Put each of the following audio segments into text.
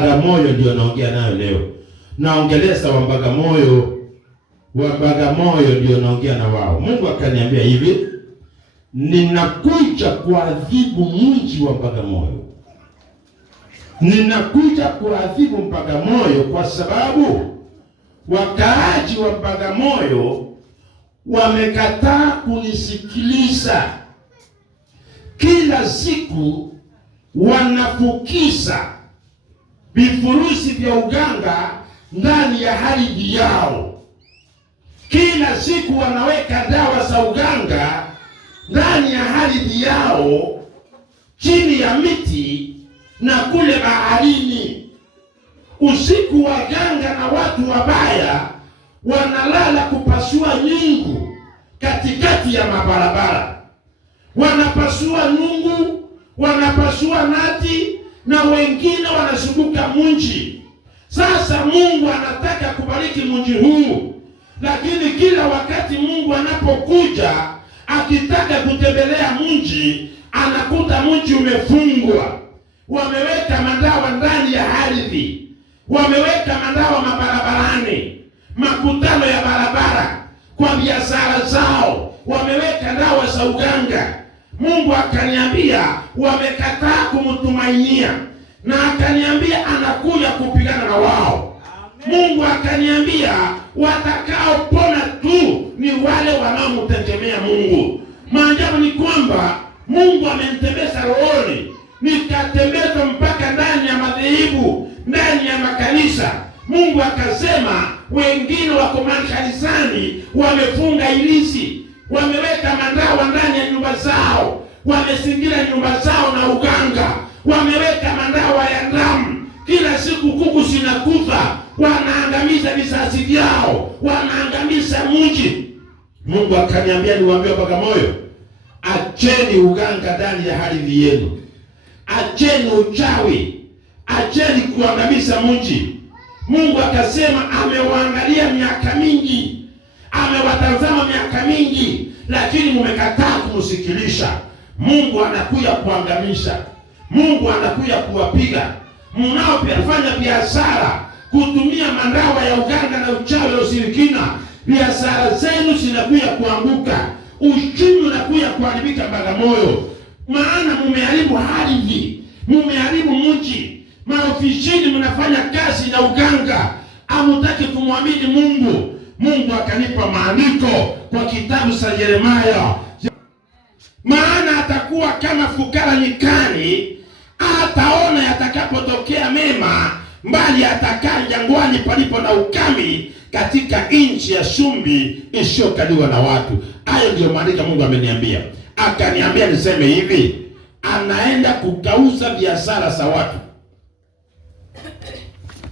Bagamoyo ndio naongea nayo leo. Naongeleza wa Bagamoyo, ndio naongea na wao. Mungu akaniambia hivi, ninakuja kuadhibu mji wa Bagamoyo. Ninakuja kuadhibu Bagamoyo kwa sababu wakaaji wa Bagamoyo wamekataa kunisikiliza. Kila siku wanafukiza vifurushi vya uganga ndani ya ardhi yao. Kila siku wanaweka dawa za uganga ndani ya ardhi yao, chini ya miti na kule baharini. Usiku waganga na watu wabaya wanalala kupasua nyungu katikati ya mabarabara. Wanapasua nyungu, wanapasua nati, na wengine wanazunguka mji. Sasa Mungu anataka kubariki mji huu, lakini kila wakati Mungu anapokuja akitaka kutembelea mji, anakuta mji umefungwa. Wameweka madawa ndani ya ardhi, wameweka madawa mabarabarani, makutano ya barabara, kwa biashara zao wameweka dawa za uganga. Mungu akaniambia wamekataa kumtumainia, na akaniambia anakuja kupigana na wao. Mungu akaniambia watakaopona tu ni wale wanaomtegemea Mungu. Maajabu ni kwamba Mungu amenitembeza rohoni, nikatembezwa mpaka ndani ya madhehebu, ndani ya makanisa. Mungu akasema wengine wako makanisani wamefunga ilisi, wameweka madawa ndani ya nyumba zao, wamezingira nyumba zao na uganga, wameweka madawa ya damu. Kila siku kuku zinakufa, wanaangamiza vizazi vyao, wanaangamiza mji. Mungu akaniambia niwaambie Bagamoyo, acheni uganga ndani ya ardhi yenu, acheni uchawi, acheni kuangamiza mji. Mungu akasema amewaangalia miaka mingi, amewatazama miaka mingi, lakini mmekataa kumsikilisha. Mungu anakuja kuangamisha, Mungu anakuja kuwapiga. Mnaofanya biashara kutumia madawa ya uganga na uchawi na ushirikina, biashara zenu zinakuja kuanguka, uchumi unakuja kuharibika Bagamoyo. Maana mmeharibu ardhi, mmeharibu mji. Maofisini mnafanya kazi na uganga, hamtaki kumwamini Mungu. Mungu akanipa maandiko kwa kitabu cha Yeremia, maana atakuwa kama fukara nyikani, ataona yatakapotokea mema, mbali atakaa jangwani palipo na ukame, katika nchi ya shumbi isiyokaliwa na watu. Hayo ndio maandiko Mungu ameniambia. Akaniambia niseme hivi, anaenda kugeuza biashara za watu,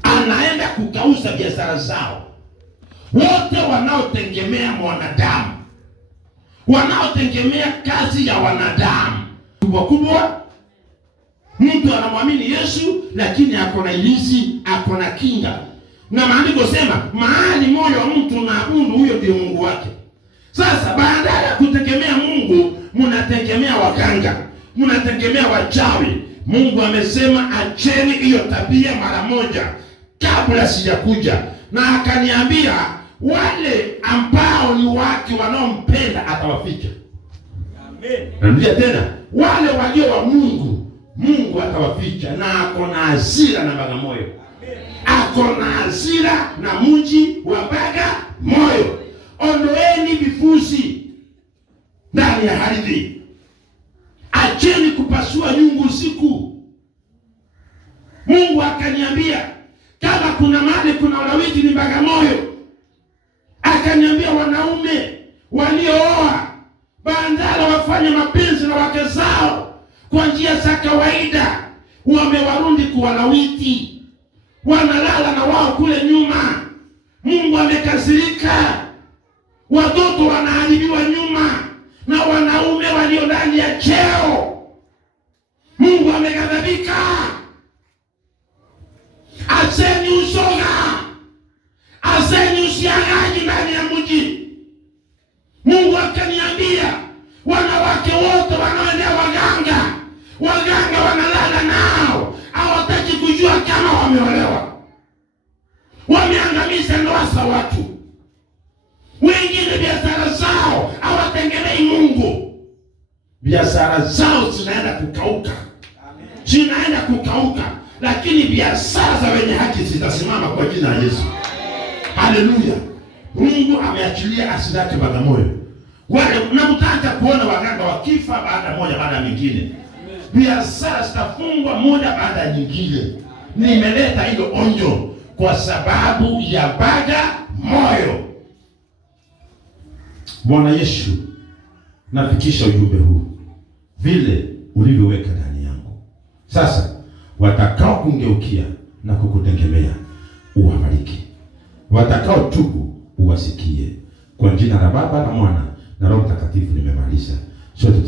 anaenda kugeuza biashara zao. Wote wanaotegemea mwanadamu, wanaotegemea kazi ya wanadamu kubwa, mtu anamwamini Yesu lakini akona ilisi, akona kinga. Na maandiko sema mahali moyo wa mtu unaabudu, huyo ndio Mungu wake. Sasa badala ya kutegemea Mungu, mnategemea waganga, mnategemea wachawi. Mungu amesema acheni hiyo tabia mara moja kabla sijakuja. Na akaniambia wale ambao ni wake wanaompenda atawaficha. Amen. Narudia tena, wale walio wa Mungu, Mungu atawaficha. Na ako na hasira na Bagamoyo. Amen. Ako na hasira na mji wa Bagamoyo. Ondoeni vifusi ndani ya ardhi. Acheni kupasua nyungu usiku. Mungu akaniambia kama kuna mahali kuna ulawiti ni Bagamoyo. Akaniambia wanaume waliooa badala wafanye mapenzi na wake zao kwa njia za kawaida, wamewarundi kuwalawiti, wanalala na wao kule nyuma. Mungu amekasirika, watoto wanaharibiwa nyuma na wanaume walio ndani ya cheo. Mungu ameghadhabika. Acheni ushoga, acheni usiangaji ndani ya mji. Mungu akaniambia wanawake wote wanaoendea waganga wanalala nao, hawataki kujua kama za watu. Wengine biashara zao hawategemei Mungu. Biashara zao zinaenda kukauka. Zinaenda kukauka. Lakini biashara za wenye haki zitasimama kwa jina la Yesu. Haleluya. Mungu ameachilia asili yake Bagamoyo. Wale mnamtaka kuona waganga wakifa baada ya nyingine. Biashara zitafungwa moja baada ya nyingine. Nimeleta hilo onyo kwa sababu ya Bagamoyo. Bwana Yesu, nafikisha ujumbe huu vile ulivyoweka ndani yangu. Sasa watakao kungeukia na kukutegemea uwabariki. Watakao tubu uwasikie. Kwa jina la Baba na Mwana na Roho Mtakatifu nimemaliza. Sote